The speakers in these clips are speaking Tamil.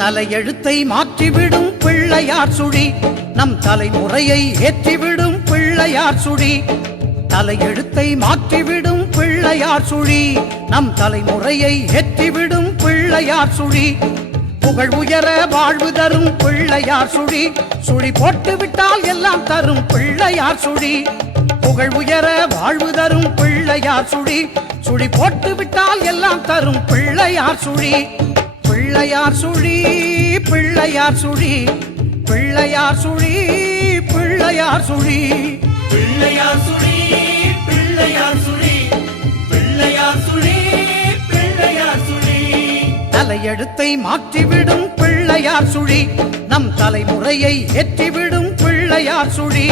தலையெழுத்தை மாற்றிவிடும் பிள்ளையார் சுழி நம் தலைமுறையை ஏற்றிவிடும் பிள்ளையார் சுழி. தலையெழுத்தை மாற்றிவிடும் பிள்ளையார் சுழி நம் தலைமுறையை ஏற்றிவிடும் பிள்ளையார் சுழி. புகழ் உயர வாழ்வு தரும் பிள்ளையார் சுழி. சுழி போட்டு விட்டால் எல்லாம் தரும் பிள்ளையார் சுழி. புகழ் உயர வாழ்வு தரும் பிள்ளையார் சுழி. சுழி போட்டு விட்டால் எல்லாம் தரும் பிள்ளையார் சுழி. பிள்ளையார் சுழி பிள்ளையார் சுழி பிள்ளையார் சுழி பிள்ளையார் சுழி பிள்ளையார் சுழி பிள்ளையார் சுழி பிள்ளையார் சுழி பிள்ளையார் சுழி. தலையெழுத்தை மாற்றிவிடும் பிள்ளையார் சுழி நம் தலைமுறையை ஏற்றிவிடும் பிள்ளையார் சுழி.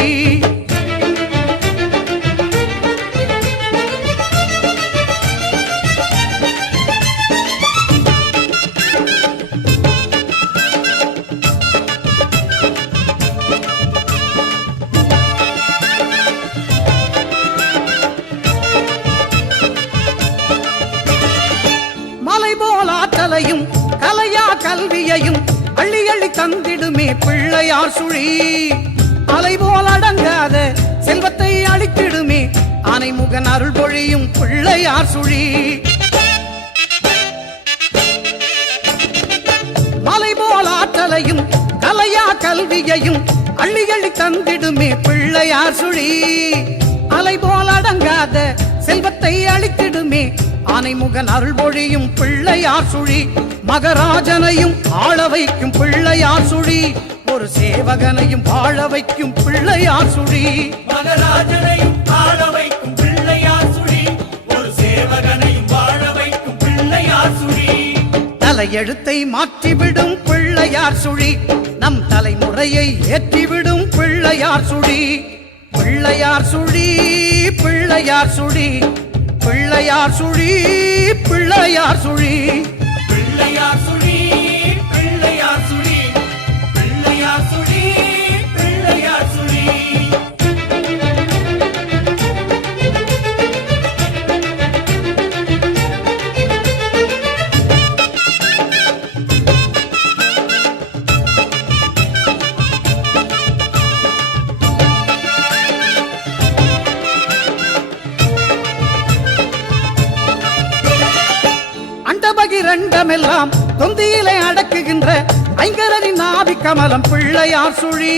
கலையா கல்வியையும் அள்ளி அள்ளி தந்திடுமே பிள்ளையார் சுழி. அலைபோல் அடங்காத செல்வத்தை அளித்திடுமே ஆனைமுகன் அருள் பொழியும் பிள்ளையார் சுழி. மலைபோல் ஆற்றலையும் கலையா கல்வியையும் அள்ளி அள்ளி தந்திடுமே பிள்ளையார் சுழி. அலைபோல் அடங்காத செல்வத்தை அளித்திடுமே ஆனைமுகன் அருள் பொழியும் பிள்ளையார் சுழி. மகராஜனையும் ஆள வைக்கும் பிள்ளையார் சுழி. ஒரு சேவகனையும் வாழ வைக்கும் பிள்ளையார் சுழி. மகராஜனையும் ஆள வைக்கும் பிள்ளையார் சுழி. ஒரு சேவகனையும் வாழ வைக்கும் பிள்ளையார் சுழி. தலையெழுத்தை மாற்றிவிடும் பிள்ளையார் சுழி நம் தலைமுறையை ஏற்றிவிடும் பிள்ளையார் சுழி. பிள்ளையார் சுழி பிள்ளையார் சுழி பிள்ளையார் சுழி பிள்ளையார் சுழி பிள்ளையார் சுழி பிள்ளையார் சுழி பிள்ளையார் சுழி பிள்ளையார் சுழி. இரண்டமெல்லாம் தொந்தியிலே அடக்குகின்ற ஐங்கரனின் நாவி கமலம் பிள்ளையார் சுழி.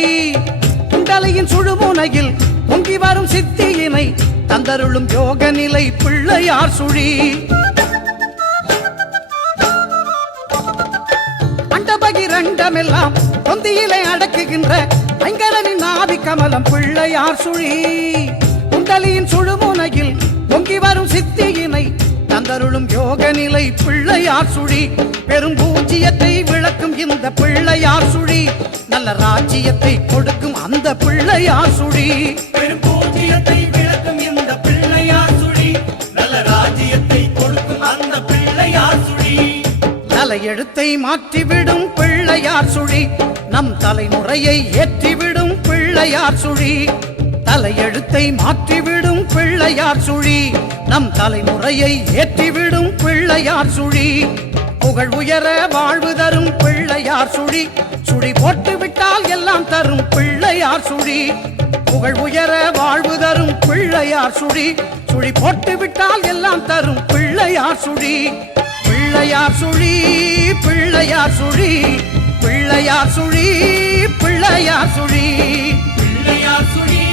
குண்டலையின் சுழுமுனையில் பொங்கி வரும் சித்தியினை தந்தருளும் யோக நிலை பிள்ளையார் சுழி. அண்டபகிரண்டமெல்லாம் தொந்தியிலே அடக்குகின்ற ஐங்கரனின் நாவி கமலம் பிள்ளையார் சுழி. குண்டலியின் சுழுமுனையில் பொங்கி வரும் சித்தியினை தந்தருளும் யோக நிலை பிள்ளையார் சுழி. பெரும் பூஜ்ஜியத்தை விளக்கும் இந்த பிள்ளையார் சுழி. நல்ல ராஜ்ஜியத்தை கொடுக்கும் அந்த பிள்ளையார் சுழி. பெரும் பூஜ்ஜியத்தை விளக்கும் இந்த பிள்ளையார் சுழி. நல்ல ராஜ்ஜியத்தை கொடுக்கும் அந்த பிள்ளையார் சுழி. தலையெழுத்தை மாற்றிவிடும் பிள்ளையார் சுழி நம் தலைமுறையை ஏற்றிவிடும் பிள்ளையார் சுழி. தலையெழுத்தை மாற்றிவிடும் பிள்ளையார் சுழி நம் தலைமுறையை ஏற்றிவிடும் பிள்ளையார் சுழி. புகழ் உயர வாழ்வு தரும் பிள்ளையார் சுழி. சுழி போட்டு விட்டால் எல்லாம் தரும் பிள்ளையார் சுழி. புகழ் உயர வாழ்வு தரும் பிள்ளையார் சுழி. சுழி போட்டு விட்டால் எல்லாம் தரும் பிள்ளையார் சுழி. பிள்ளையார் சுழி பிள்ளையார் சுழி பிள்ளையார் சுழி பிள்ளையார் சுழி பிள்ளையார் சுழி